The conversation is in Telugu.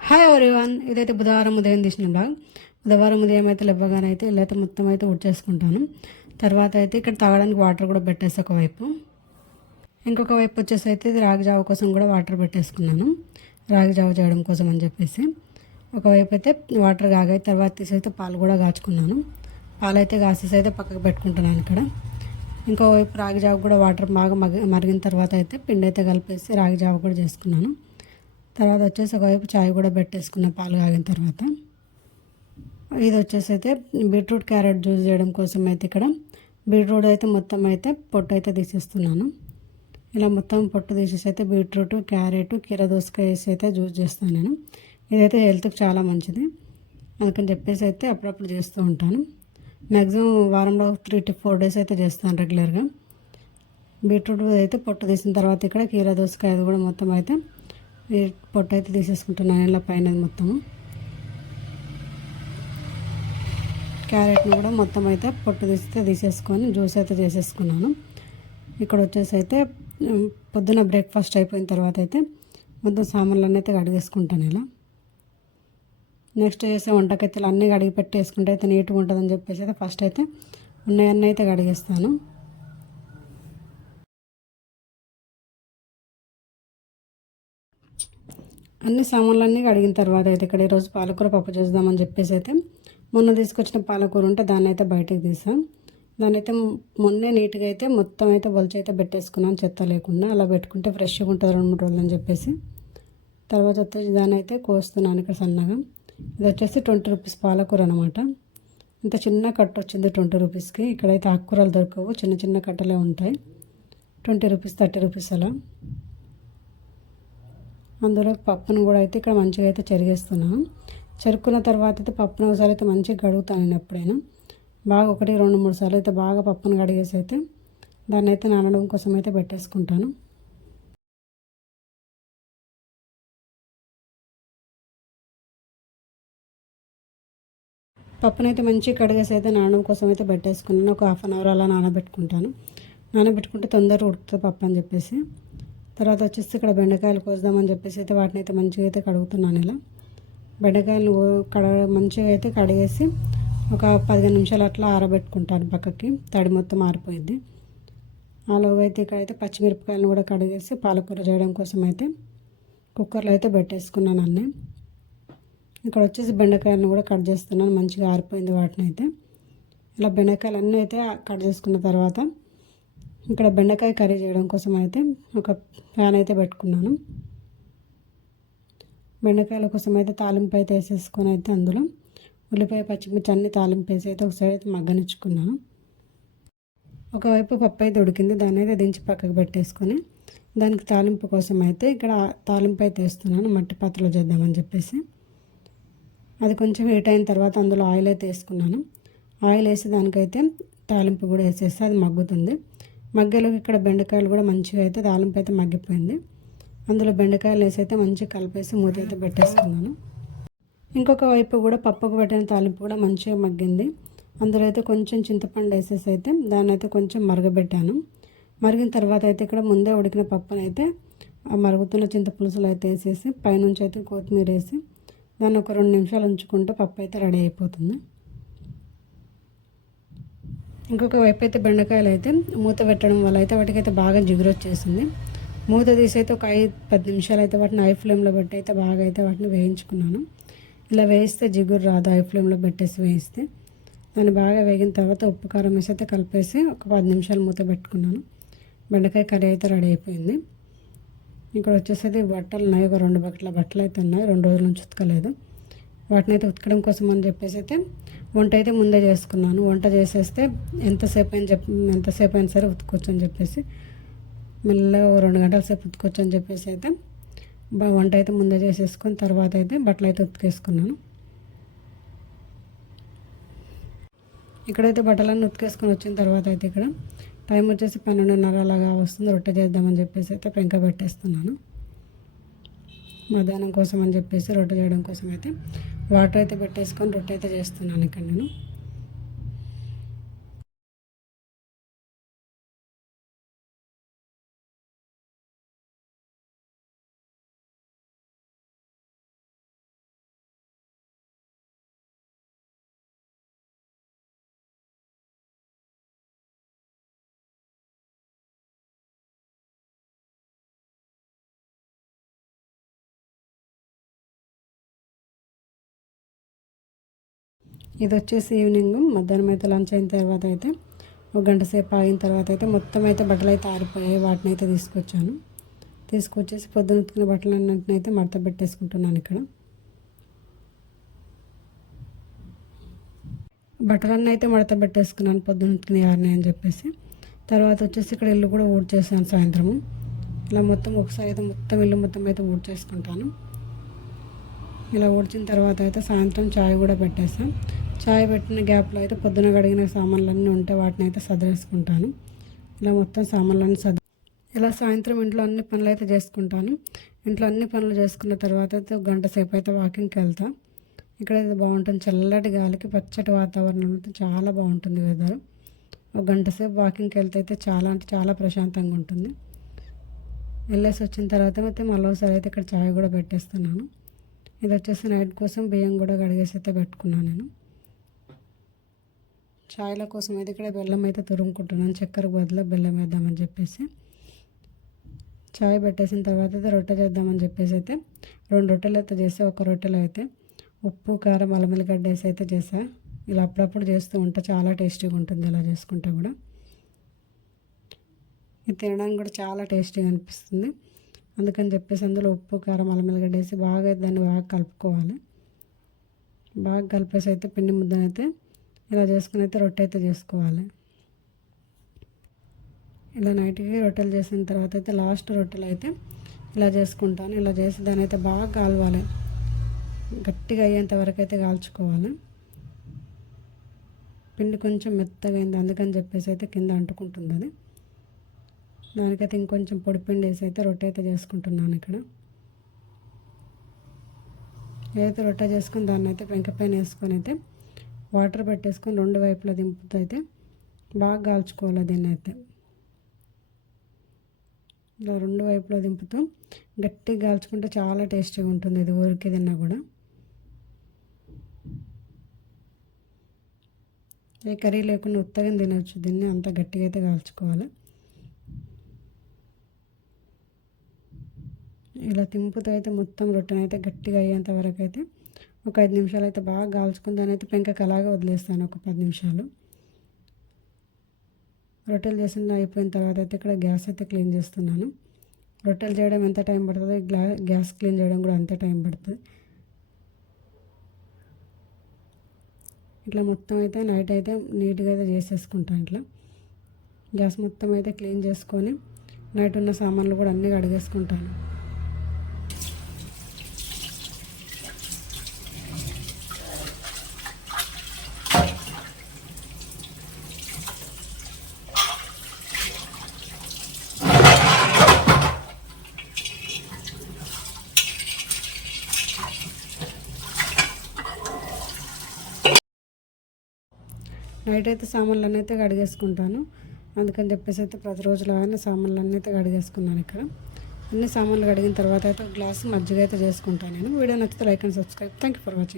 హాయ్ ఎవ్రీవన్, ఇదైతే బుధవారం ఉదయం తీసిన బ్లాగ్. బుధవారం ఉదయం అయితే లేవగానే అయితే ఇల్లైతే మొత్తం అయితే ఉడ్చేసుకుంటాను. తర్వాత అయితే ఇక్కడ తాగడానికి వాటర్ కూడా పెట్టేసి ఒకవైపు, ఇంకొక వైపు వచ్చేసి అయితే ఇది రాగి జావ కోసం కూడా వాటర్ పెట్టేసుకున్నాను. రాగి జావ చేయడం కోసం అని చెప్పేసి ఒకవైపు అయితే వాటర్ కాగాయి. తర్వాత తీసైతే పాలు కూడా కాచుకున్నాను. పాలు అయితే కాసేసి అయితే పక్కకు పెట్టుకుంటున్నాను ఇక్కడ. ఇంకోవైపు రాగి జావ కూడా వాటర్ బాగా మరిగిన తర్వాత అయితే పిండి అయితే కలిపేసి రాగి జావ కూడా చేసుకున్నాను. తర్వాత వచ్చేసి ఒకవైపు చాయ్ కూడా పెట్టేసుకున్న పాలు కాగిన తర్వాత. ఇది వచ్చేసి అయితే బీట్రూట్ క్యారెట్ జ్యూస్ చేయడం కోసం అయితే ఇక్కడ బీట్రూట్ అయితే మొత్తం అయితే పొట్టు అయితే తీసేస్తున్నాను. ఇలా మొత్తం పొట్టు తీసేసి అయితే బీట్రూట్, క్యారెట్, కీర దోసకాయ వేసి అయితే జ్యూస్ చేస్తాను నేను. ఇదైతే హెల్త్కి చాలా మంచిది, అందుకని చెప్పేసి అయితే అప్పుడప్పుడు చేస్తూ ఉంటాను. మ్యాక్సిమం వారంలో 3 to 4 days అయితే చేస్తాను రెగ్యులర్గా. బీట్రూట్ అయితే పొట్టు తీసిన తర్వాత ఇక్కడ కీర దోసకాయ కూడా మొత్తం అయితే ఈ పొట్టు అయితే తీసేసుకుంటున్నాను ఇలా పైన మొత్తము. క్యారెట్ని కూడా మొత్తం అయితే పొట్టు తీసేసుకొని జ్యూస్ అయితే చేసేసుకున్నాను. ఇక్కడ వచ్చేసి అయితే పొద్దున బ్రేక్ఫాస్ట్ అయిపోయిన తర్వాత అయితే మొత్తం సామాన్లన్నీ అయితే కడిగేసుకుంటాను ఇలా. నెక్స్ట్ చేసే వంటకైతే అన్నీ కడిగి పెట్టేసుకుంటే అయితే నీట్గా ఉంటుందని చెప్పేసి అయితే ఫస్ట్ అయితే ఉన్నాయన్నీ అయితే కడిగేస్తాను. అన్ని సామాన్లన్నీ కడిగిన తర్వాత అయితే ఇక్కడ ఈరోజు పాలకూర పప్పు చేద్దామని చెప్పేసి అయితే మొన్న తీసుకొచ్చిన పాలకూర ఉంటే దాన్ని అయితే బయటకు తీసాం. దాన్ని అయితే మొన్నే నీట్గా అయితే మొత్తం అయితే ఒలిచి అయితే పెట్టేసుకున్నాను, చెత్త లేకుండా. అలా పెట్టుకుంటే ఫ్రెష్గా ఉంటుంది 2-3 రోజులు అని చెప్పేసి. తర్వాత వచ్చేసి దాన్ని అయితే కోస్తున్నాను ఇక్కడ సన్నగా. ఇది వచ్చేసి 20 రూపీస్ పాలకూర అనమాట. ఇంత చిన్న కట్ట వచ్చింది 20 రూపీస్కి. ఇక్కడైతే ఆకుకూరలు దొరకవు, చిన్న చిన్న కట్టలే ఉంటాయి. 20 రూపీస్, 30 రూపీస్ అలా. అందులో పప్పును కూడా అయితే ఇక్కడ మంచిగా అయితే చెరిగేస్తున్నాను. చెరుక్కున్న తర్వాత అయితే పప్పును ఒకసారి అయితే మంచిగా కడుగుతాను నేను ఎప్పుడైనా. బాగా 1-2-3 సార్లు అయితే బాగా పప్పును కడిగేసి అయితే దాన్ని అయితే నానడం కోసం అయితే పెట్టేసుకుంటాను. పప్పునైతే మంచిగా కడిగేసి అయితే నానడం కోసం అయితే పెట్టేసుకున్నాను. ఒక 1/2 hour అలా నానబెట్టుకుంటాను. నానబెట్టుకుంటే తొందరగా ఉడుకుతుంది పప్పు అని చెప్పేసి. తర్వాత వచ్చేసి ఇక్కడ బెండకాయలు కోద్దామని చెప్పేసి అయితే వాటిని అయితే మంచిగా అయితే కడుగుతున్నాను ఇలా. బెండకాయలు మంచిగా అయితే కడిగేసి ఒక 15 నిమిషాలు అట్లా ఆరబెట్టుకుంటాను పక్కకి, తడి మొత్తం ఆరిపోయింది. అలాగైతే అయితే ఇక్కడైతే పచ్చిమిరపకాయలను కూడా కడిగేసి పాలకూర చేయడం కోసం అయితే కుక్కర్లో అయితే పెట్టేసుకున్నాను అన్నీ. ఇక్కడ వచ్చేసి బెండకాయలను కూడా కట్ చేస్తున్నాను, మంచిగా ఆరిపోయింది వాటిని అయితే. ఇలా బెండకాయలు అన్నీ అయితే కట్ చేసుకున్న తర్వాత ఇక్కడ బెండకాయ కర్రీ చేయడం కోసం అయితే ఒక ప్యాన్ అయితే పెట్టుకున్నాను. బెండకాయల కోసం అయితే తాలింపు అయితే వేసేసుకొని అయితే అందులో ఉల్లిపాయ, పచ్చిమిర్చి అన్ని తాలింపు వేసి అయితే ఒకసారి అయితే మగ్గనిచ్చుకున్నాను. ఒకవైపు పప్పు అయితే ఉడికింది, దాన్ని అయితే దించి పక్కకు పెట్టేసుకొని దానికి తాలింపు కోసం అయితే ఇక్కడ తాలింపు అయితే వేస్తున్నాను. మట్టి పాత్రలో చేద్దామని చెప్పేసి. అది కొంచెం హీట్ అయిన తర్వాత అందులో ఆయిల్ అయితే వేసుకున్నాను. ఆయిల్ వేసి దానికైతే తాలింపు కూడా వేసేస్తే అది మగ్గుతుంది. మగ్గలోకి ఇక్కడ బెండకాయలు కూడా మంచిగా అయితే తాలింపు అయితే మగ్గిపోయింది. అందులో బెండకాయలు వేసి అయితే మంచిగా కలిపేసి మూత అయితే పెట్టేసుకున్నాను. ఇంకొక వైపు కూడా పప్పుకు పెట్టిన తాలింపు కూడా మంచిగా మగ్గింది. అందులో అయితే కొంచెం చింతపండు వేసేసి అయితే దాన్ని అయితే కొంచెం మరగబెట్టాను. మరిగిన తర్వాత అయితే ఇక్కడ ముందే ఉడికిన పప్పును అయితే ఆ మరుగుతున్న చింతపులుసులు అయితే వేసేసి పైనుంచి అయితే కొత్తిమీర వేసి దాన్ని ఒక 2 నిమిషాలు ఉంచుకుంటే పప్పు అయితే రెడీ అయిపోతుంది. ఇంకొక వైపు అయితే బెండకాయలు అయితే మూత పెట్టడం వల్ల అయితే వాటికైతే బాగా జిగురు వచ్చేసింది. మూత తీసి అయితే ఒక 5-10 నిమిషాలు అయితే వాటిని హై ఫ్లేమ్లో పెట్టి అయితే బాగా అయితే వాటిని వేయించుకున్నాను. ఇలా వేయిస్తే జిగురు రాదు, హై ఫ్లేమ్లో పెట్టేసి వేయిస్తే. దాన్ని బాగా వేగిన తర్వాత ఉప్పు కారం వేసి అయితే కలిపేసి ఒక 10 నిమిషాలు మూత పెట్టుకున్నాను. బెండకాయ కర్రీ అయితే రెడీ అయిపోయింది. ఇక్కడ వచ్చేసి బట్టలు ఉన్నాయి, ఒక 2 బకెట్ల బట్టలు అయితే ఉన్నాయి. 2 రోజుల నుంచి ఉతకలేదు. వాటిని అయితే ఉతకడం కోసం అని చెప్పేసి అయితే వంట అయితే ముందే చేసుకున్నాను. వంట చేసేస్తే ఎంతసేపు అయినా సరే ఉతుకోవచ్చు అని చెప్పేసి మెల్లగా 2 గంటల సేపు ఉతుకోవచ్చు అని చెప్పేసి అయితే వంట అయితే ముందే చేసేసుకొని తర్వాత అయితే బట్టలు అయితే ఉతికేసుకున్నాను. ఇక్కడైతే బట్టలన్నీ ఉతికేసుకొని వచ్చిన తర్వాత అయితే ఇక్కడ టైం వచ్చేసి 12:30 అలాగా వస్తుంది. రొట్టె చేద్దామని చెప్పేసి అయితే పెంక పెట్టేస్తున్నాను. మధ్యాహ్నం కోసం అని చెప్పేసి రొట్టె చేయడం కోసం అయితే వాటర్ అయితే పెట్టేసుకొని రొట్టె అయితే చేస్తున్నాను ఇక్కడ నేను. ఇది వచ్చేసి ఈవినింగ్ మధ్యాహ్నం అయితే లంచ్ అయిన తర్వాత అయితే ఒక గంట సేపు ఆగిన తర్వాత అయితే మొత్తం అయితే బట్టలు అయితే ఆరిపోయాయి. వాటిని అయితే తీసుకొచ్చేసి పొద్దున ఉతికిన బట్టలన్నింటిని అయితే మడత పెట్టేసుకుంటున్నాను. ఇక్కడ బట్టలన్నీ అయితే మడత పెట్టేసుకున్నాను పొద్దున ఉతికిన ఆరినాయి అని చెప్పేసి. తర్వాత వచ్చేసి ఇక్కడ ఇల్లు కూడా ఊడ్చేసాను సాయంత్రము. ఇలా మొత్తం ఒకసారి అయితే మొత్తం ఇల్లు మొత్తం అయితే ఊడ్చేసుకుంటాను. ఇలా ఊడ్చిన తర్వాత అయితే సాయంత్రం చాయ్ కూడా పెట్టేసాను. చాయ్ పెట్టిన గ్యాప్లో అయితే పొద్దున కడిగిన సామాన్లన్నీ ఉంటే వాటిని అయితే సదిరేసుకుంటాను. ఇలా మొత్తం సామాన్లన్నీ ఇలా సాయంత్రం ఇంట్లో అన్ని పనులు అయితే చేసుకుంటాను. ఇంట్లో అన్ని పనులు చేసుకున్న తర్వాత అయితే ఒక గంట సేపు అయితే వాకింగ్కి వెళ్తాను. ఇక్కడైతే బాగుంటుంది, చల్లటి గాలికి పచ్చటి వాతావరణం అయితే చాలా బాగుంటుంది వెదర్. ఒక గంట సేపు వాకింగ్కి వెళ్తే అయితే చాలా అంటే చాలా ప్రశాంతంగా ఉంటుంది. వెళ్ళేసి వచ్చిన తర్వాత అయితే మళ్ళీ ఒకసారి అయితే ఇక్కడ చాయ్ కూడా పెట్టేస్తున్నాను. ఇది వచ్చేసి నైట్ కోసం బియ్యం కూడా కడిగేసి అయితే పెట్టుకున్నాను నేను. చాయ్ల కోసం అయితే ఇక్కడ బెల్లం అయితే తురుముకుంటున్నాను, చక్కెర బదులు బెల్లం వేద్దామని చెప్పేసి. చాయ్ పెట్టేసిన తర్వాత అయితే రొట్టె చేద్దామని చెప్పేసి అయితే 2 రొట్టెలు అయితే చేసి, ఒక రొట్టెలో అయితే ఉప్పు కారం అల్లం వెల్లిగడ్డ వేసి అయితే చేసా. ఇలా అప్పుడప్పుడు చేస్తూ ఉంటే చాలా టేస్టీగా ఉంటుంది. ఇలా చేసుకుంటే కూడా ఇది తినడానికి కూడా చాలా టేస్టీగా అనిపిస్తుంది. అందుకని చెప్పేసి అందులో ఉప్పు కారం అల్లం వెల్లిగడ్డ వేసి దాన్ని బాగా కలుపుకోవాలి. బాగా కలిపేసి అయితే పిండి ముద్దనైతే ఇలా చేసుకుని అయితే రొట్టె అయితే చేసుకోవాలి. ఇలా నైట్కి రొట్టెలు చేసిన తర్వాత అయితే లాస్ట్ రొట్టెలు అయితే ఇలా చేసుకుంటాను. ఇలా చేసి దాన్ని అయితే బాగా కాలవాలి, గట్టిగా అయ్యేంత వరకు అయితే కాల్చుకోవాలి. పిండి కొంచెం మెత్తగా అయింది, అందుకని చెప్పేసి అయితే కింద అంటుకుంటుంది అది. దానికైతే ఇంకొంచెం పొడి పిండి వేసి అయితే రొట్టె అయితే చేసుకుంటున్నాను. ఇక్కడ ఏదైతే రొట్టె చేసుకుని దాన్ని అయితే పెంక పైన వేసుకొని అయితే వాటర్ పెట్టేసుకొని 2 వైపులా దింపుతూ అయితే బాగా కాల్చుకోవాలి. దీన్ని అయితే ఇలా 2 వైపులా దింపుతూ గట్టిగా కాల్చుకుంటే చాలా టేస్టీగా ఉంటుంది. ఇది ఊరికే తిన్నా కూడా ఏ కర్రీ లేకుండా ఉత్తగా తినవచ్చు దీన్ని, అంత గట్టిగా అయితే కాల్చుకోవాలి. ఇలా తింపుతో అయితే మొత్తం రొట్టెని అయితే గట్టిగా అయ్యేంత వరకు అయితే ఒక 5 నిమిషాలు అయితే బాగా కాల్చుకుని దాన్ని అయితే పెంకకి అలాగే వదిలేస్తాను ఒక 10 నిమిషాలు. రొట్టెలు చేసిన అయిపోయిన తర్వాత అయితే ఇక్కడ గ్యాస్ అయితే క్లీన్ చేస్తున్నాను. రొట్టెలు చేయడం ఎంత టైం పడుతుందో గ్యాస్ క్లీన్ చేయడం కూడా అంతే టైం పడుతుంది. ఇట్లా మొత్తం అయితే నైట్ అయితే నీట్గా అయితే చేసేసుకుంటాను. ఇట్లా గ్యాస్ మొత్తం అయితే క్లీన్ చేసుకొని నైట్ ఉన్న సామాన్లు కూడా అన్నీ కడిగేసుకుంటాను. నైట్ అయితే సామాన్లన్నీ అయితే కడిగేసుకుంటాను. అందుకని చెప్పేసి అయితే ప్రతిరోజు లాగానే సామాన్లన్నీ అయితే కడిగేసుకున్నాను. ఇక్కడ అన్ని సామాన్లు కడిగిన తర్వాత అయితే ఒక గ్లాసు మజ్జిగ అయితే చేసుకుంటాను నేను. వీడియో నచ్చితే like and subscribe. Thank you for watching.